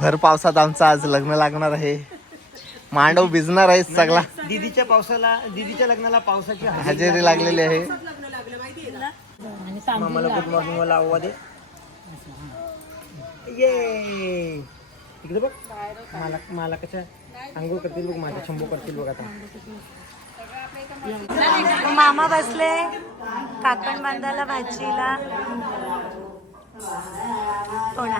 भर पावसात आमचं आज लग्न लागणार आहे. मांडव भिजणार आहे सगळा. दीदीच्या पावसाला दीदीच्या लग्नाला पावसाची हजेरी लागलेली आहे. मला गुड मॉर्निंग मला आव्हा दे. ये. इकडे बघ. मला मला कशा अंघोळ करतील बघ माझ्या शंभू करतील बघ आता. मामा बसले. काकण बांधायला भाजीला. कोणा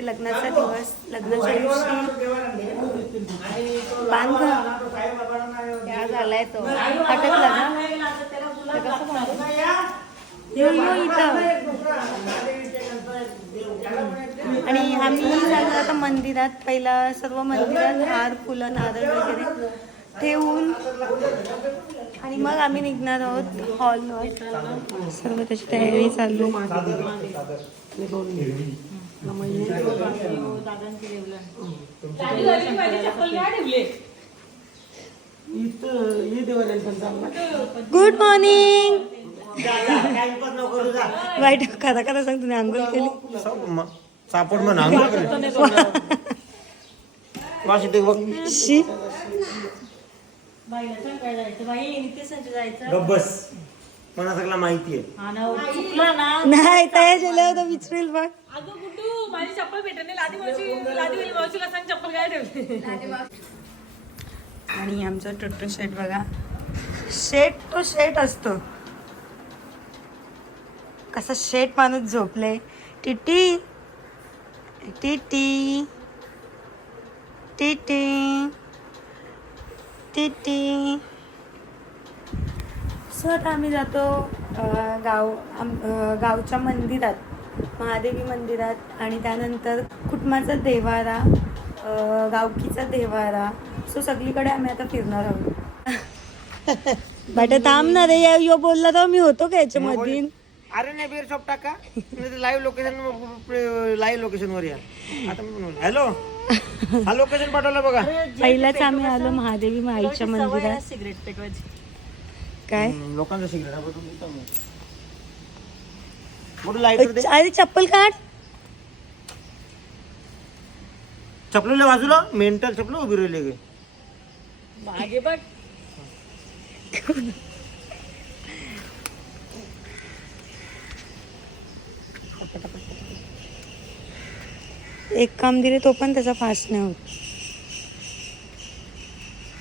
आहे लग्नाचा दिवस लग्नाच्या दिवशी बांध क्या झालाय तो अटकला ना आणि आम्ही चाललो आता मंदिरात पहिला सर्व मंदिरात हार फुलं नारळ वगैरे ठेवून आणि मग आम्ही निघणार आहोत हॉलवर सर्व त्याची तयारी चालू गुड मॉर्निंग वाईट करा करा सांग तुम्ही आंघोळ केली. सापड म्हणा अंघोळ शी. गब्बस मला सगळं माहिती आहे. नाही तयार झालं होतं विचारेल बघ अगं गुड्डू माझी चप्पल भेटत लादी मावशी लादी वाली मावशीला सांग चप्पल काय ठेवते आणि आमचा टोटो शेट बघा. शेट तो शेट असतो. कसा शेट माणूस झोपले. टिटी. टिटी. टिटी. टिटी. सो आता आम्ही जातो गाव आम गावच्या मंदिरात. महादेवी मंदिरात आणि त्यानंतर कुटुंबाचा देवारा गावकीचा देवारा. सो सगळीकडे आम्ही आता फिरणार आहोत. बट थांब ना रे या- यो बोलला तर मी होतो का याच्यामध्ये अरे नाही बिअर शॉप टाका. लाईव्ह लोकेशन लाईव्ह लोकेशन वर या. आता हॅलो हा लोकेशन पाठवलं बघा. पहिलाच आम्ही आलो महादेवी माईच्या मंदिरात. सिगरेट पेटवायची. काय? लोकांचा सिगरेट अरे चप्पल काढ. चपलेल्या बाजूला मेंटल चपल उभी राहिली गे. मागे बघ. एक काम दिले तो पण त्याचा फास्ट नाही होत.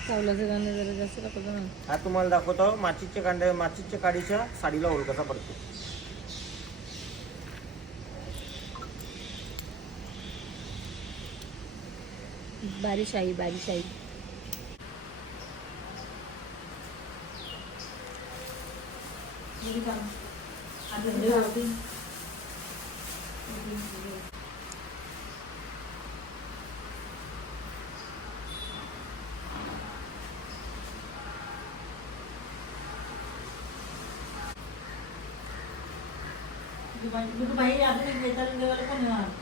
पावलाचं गाणं जरा जास्त दाखवतो ना. हा तुम्हाला दाखवतो. माचीच्या कांड्या माचीच्या काडीच्या साडीला ओळ कसा पडतो. बारिशाही बारिशाही घाई त्याची देवा माझा पण होऊन दे लगीन पहिले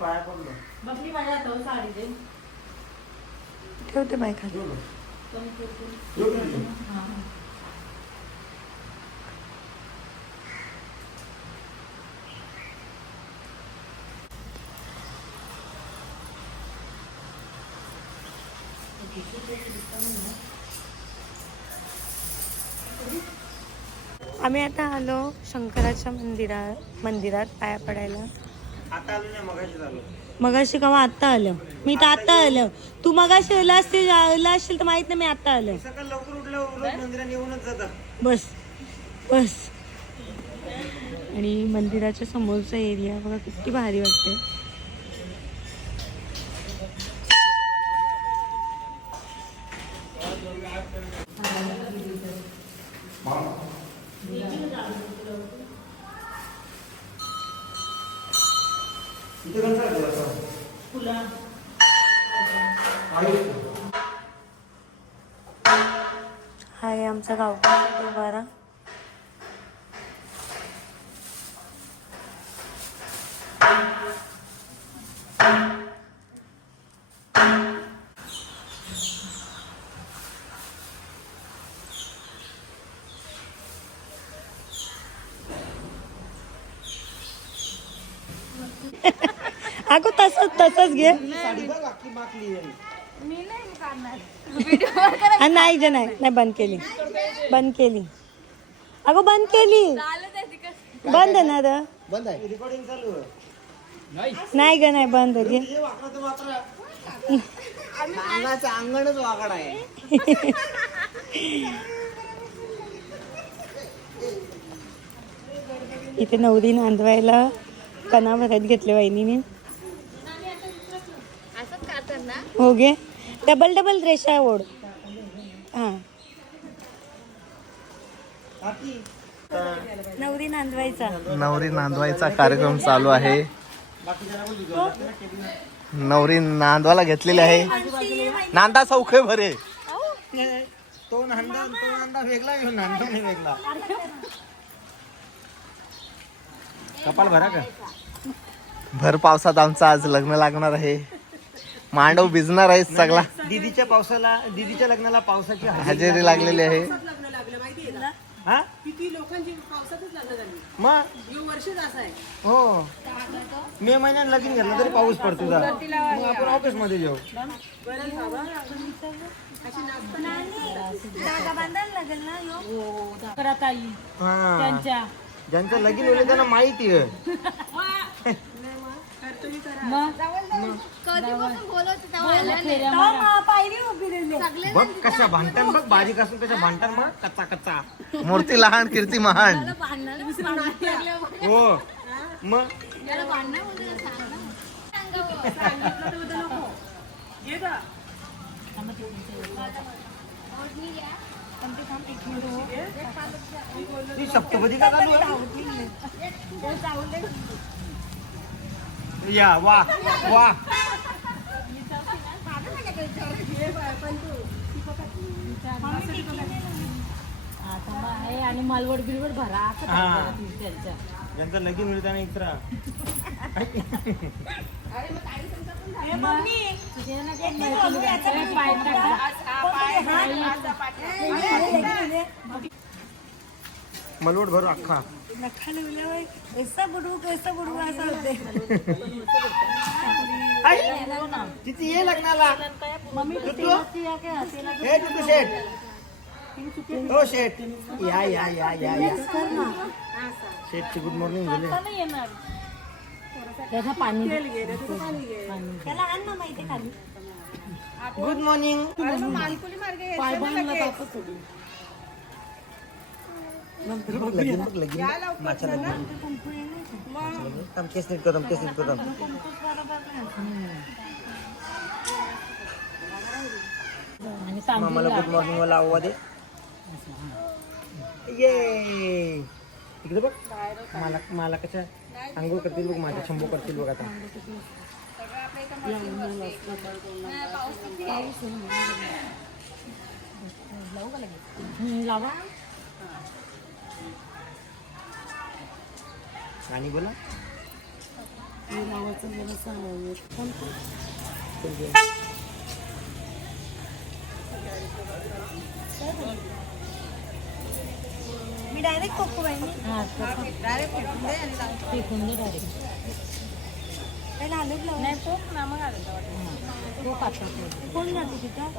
पाया पडलो बघली माझ्या हातावर साडी दे. ठेवते बाय खाली. आम्ही आता आलो शंकराच्या मंदिरात मंदिरात पाया पडायला. आता मगाशी केव्हा आत्ता आलं? मी तर आत्ता आलं. तू मगाशी आला असते आला असशील तर माहीत नाही मी आत्ता आलं. बस बस. आणि मंदिराच्या समोरचा एरिया बघा किती भारी वाटते अगो तसंच तसंच घे. साडी बघ अख्खी माकली आहे. नाही ग नाही. नाही बंद केली. बंद केली. अगो बंद केली. बंद आहे ना र. बंद आहे. रेकॉर्डिंग चालू आहे नाही ग नाही बंद घे. अंगणच वाकड आहे. इथे नवरी नांदवायला कणा भरत घेतले वहिनीने. हो गे डबल डबल रेषा ओढ. हा. नवरी नांदवायचा. नवरी नांदवायचा कार्यक्रम चालू आहे. नवरी नांदवायला घेतलेली आहे. नांदा सौखे भरे. तो नांदा तो नांदा वेगळा ह्यो नांदा नाही वेगळा. कपाल भरा का? भर पावसात आमचं आज लग्न लागणार आहे. मांडव भिजणार आहे सगळा. दीदीच्या पावसाला दीदीच्या लग्नाला पावसाची हजेरी हजेरी लागलेली आहे. हा? किती लोकांची पावसातच लग्न झाली. मग? हे वर्षच असं आहे. हो. मे महिन्यात लगीन घेतलं तरी पाऊस पडतो जरा. मग आपण ऑफिसमध्ये जाऊ हा त्यांच्या. ज्यांचं लगीन होईल त्यांना माहिती आहे तेव्हा मा- पायरी उभी राहिली. बघ कशा भांडण बघ बारीक असून कशा भांडण बघ कच्चा कच्चा. मूर्ती लहान कीर्ती महान. हो. मग? सप्तपदी का? या वा वा. आणि मालवड बिलवड भरा. असं हा. त्यांच्या. ज्यांचं लगीन होईल त्यांना एक तर पाय टाका. मलवट भरू अख्खा. नखा लावल्यावर कैसा बुडवू कैसा बुडवू असं होते. ये लग्नाला. टुटू? हे टुटू शेठ. हो शेठ. या या या या या. शेठची गुड मॉर्निंग झाली. त्याचं पाणी त्याला आण ना माहिती खाली. गुड मॉर्निंग पाय बांधला जातो थोडी. लगीन बघ लगीन माझ्या लगीन थांब केस नीट केस नीट मामाला गुड मॉर्निंग वाला आव्हा दे ये इकडे बघ मला मला कशा आंघोळ करतील बघ माझ्या शंभू करतील बघ आता लावा आणि बोला. मी डायरेक्ट कोको बाईने. हा फेकून दे डायरेक्ट त्याला हलत लावून नाही तो मग आलं तो पातळ कोण जाते तिथं.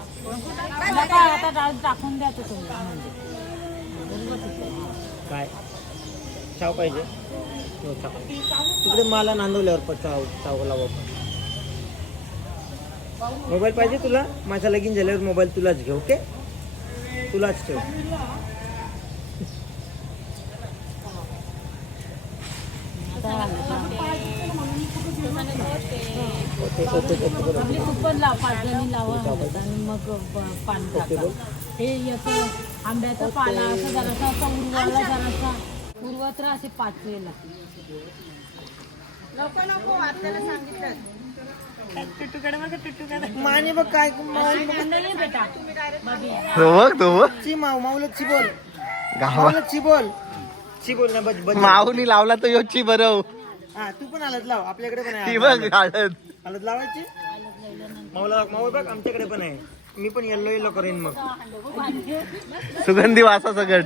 नका आता डाळ टाकून द्या तो तुम्ही म्हणजे काय? चाव पाहिजे. तिकडे मला नांदवल्यावर पण चाव चाव लावा मोबाईल पाहिजे तुला? माझ्या लगीन झाल्यावर मोबाईल तुलाच घे ओके? तुलाच ठेव. Okay okay. आपली लाव लावा आणि मग टाका. हे याचं आंब्याचा पाला असं जरासा असा उरवाला जरासा. उरवत राहा असे पाच वेळेला टुटुकडे बघ टुटुकडे. माने बघ काय माने बघ. नाही बेटा. बाबी तो बघ. तो बघ. ची माव माऊलच ची बोल. गावा. माऊलच ची बोल. ची बोल ना बज बज. माऊनी लावला तर योची बरव हा तू पण हलत लाव. आपल्याकडे पण ती आहे बघ हलत. लावायची? माऊला माऊल बघ आमच्याकडे पण आहे. मी पण येल्लो येल्लो करेन मग. सुगंधी वासा सगट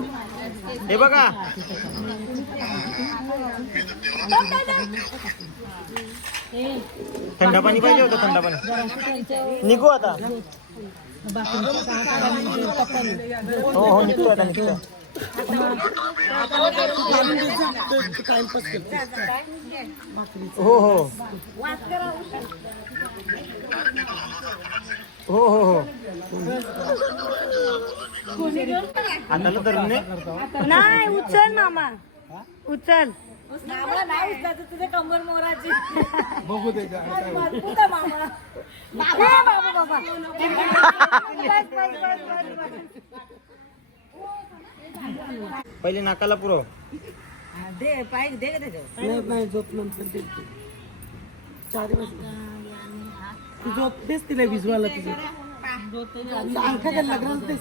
हे बघा. थंड पाणी पाहिजे होतं थंड पाणी. निघू आता. हो हो निघतो आता निघतो हो हो. हो हो हो. हाताला धरून ने. नाही उचल मामा. उचल. मामा नाही उचलायचं, तुझे कंबर मोराची ए, बाबा बाबा. बस. पहिले नाकाला पुरव झोपतेच तिला भिजवायला तुझे. अंगठ्या घाल लागणार तेच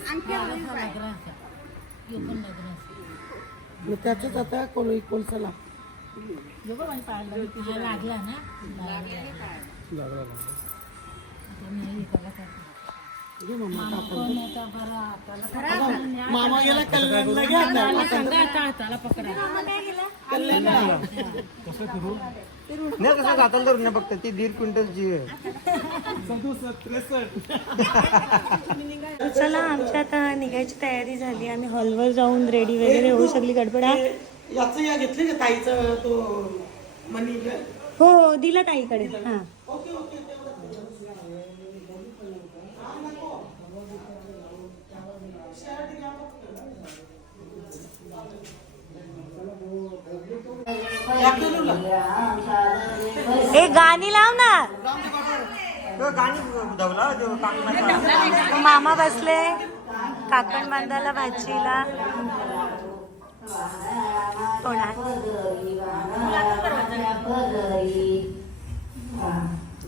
मग त्याच आता कोण कोणसाला हा, लागला ना? पण आता बरं हाताला मामा गेला कल्याणला घ्या आता. सांगा आता हाताला पकडा. नाही तसं हाताला धरून ने फक्त ती दीड क्विंटलची आहे. चला आमच्या आता निघायची तयारी झाली. आम्ही हॉलवर जाऊन रेडी वगैरे होऊ सगळी गडबड आहे याचं या घेतली का ताईचं तो मनी हो हो दिला ताईकडे. हा. ए गाणी लाव ना. तो गाणी मामा बसले. काकण बांधायला भाजीला कोणा?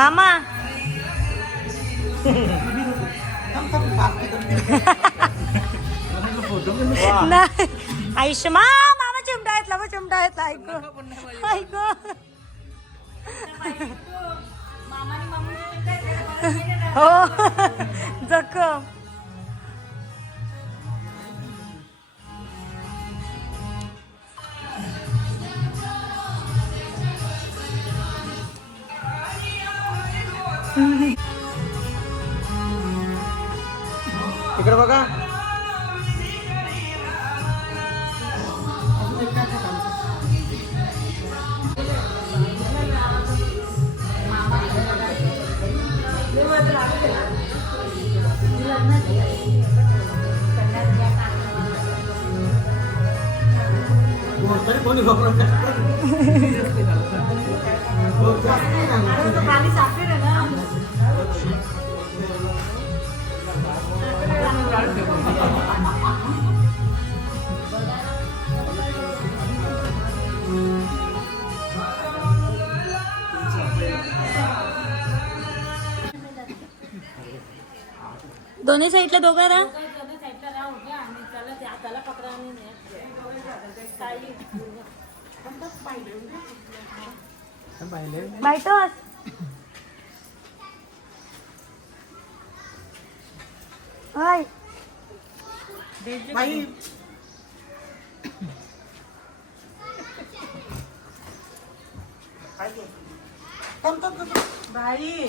मामा. नाही. आयुष्यमा मामा चिमटा घेतला मग चिमटा घेतला. ऐक. ऐक. हो. जखम. इकडे बघा तरी कोणी दोन्ही साईडला दोघं राहा. बायटोस हाय. बाई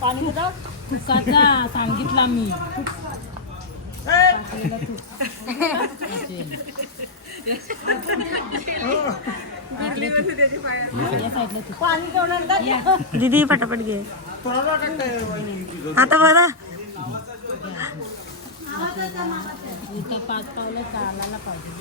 पाणी तुकाचा सांगितला मी. दीदी पटापट घे. आता बघा इथं पाच पावलं चालायला पाहिजे.